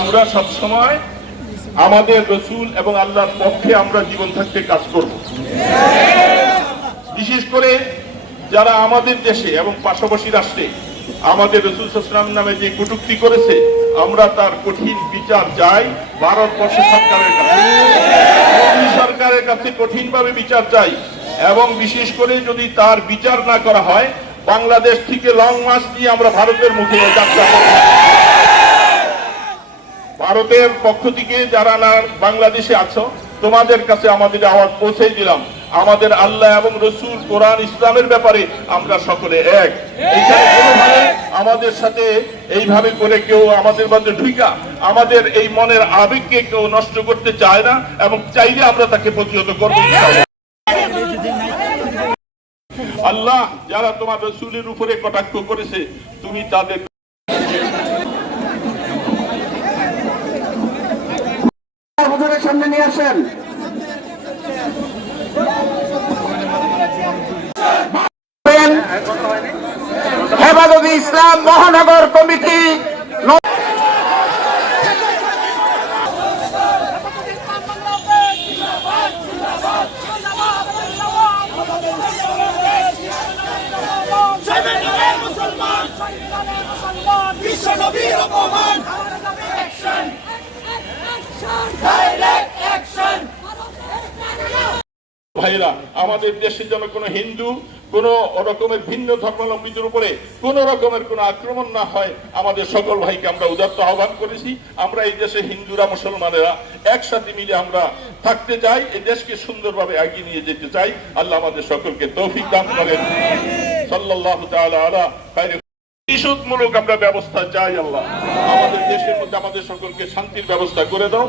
আমরা সব সময় আমাদের রসুল এবং আল্লাহর পক্ষে আমরা জীবন থাকতে কাজ করব। বিশেষ করে যারা আমাদের দেশে এবং পাশাপাশি রাষ্ট্রে আমাদের রসুল সাল্লাম নামে যে কটুক্তি করেছে, আমরা তার কঠিন বিচার চাই ভারতবর্ষ সরকারের কাছে। সরকারের কাছে কঠিনভাবে বিচার চাই এবং বিশেষ করে যদি তার বিচার না করা হয়, বাংলাদেশ থেকে লং মার্চ দিয়ে আমরা ভারতের মুখে যাত্রা করব। ভারতের পক্ষ থেকে যারা না বাংলাদেশে আছো, তোমাদের কাছে আমাদের আওয়াজ পৌঁছে দিলাম। আমাদের আল্লাহ এবং রসুল কোরআন ইসলামের ব্যাপারে আমরা সকলে এক। এইখানে আমাদের সাথে এইভাবে করে কেউ আমাদের মধ্যে ঢুকা আমাদের এই মনের আবেগকে কেউ নষ্ট করতে চায় না এবং চাইলে আমরা তাকে প্রতিহত করব। আল্লাহ, যারা তোমার রসুলের উপরে কটাক্ষ করেছে, তুমি তাদের সামনে নিয়ে আসেন। হেফাজতে ইসলাম মহানগর কমিটি বিশ্ব নবীর অপমান। ভাইরা আমাদের দেশে যেন কোনো হিন্দু কোন রকমের ভিন্ন ধর্মাবলম্বীদের উপরে কোন রকমের কোনো আক্রমণ না হয়, আমাদের সকল ভাইকে আমরা উদাত্ত আহ্বান করেছি। আমরা এই দেশে হিন্দুরা, মুসলমানেরা একসাথে মিলে আমরা থাকতে চাই, এই দেশকে সুন্দরভাবে এগিয়ে নিয়ে যেতে চাই। আল্লাহ আমাদের সকলকে তৌফিক দান করেন। আলা খায়রে প্রতিশোধমূলক আমরা ব্যবস্থা চাই, আল্লাহ। আমাদের দেশের মধ্যে আমাদের সকলকে শান্তির ব্যবস্থা করে দাও।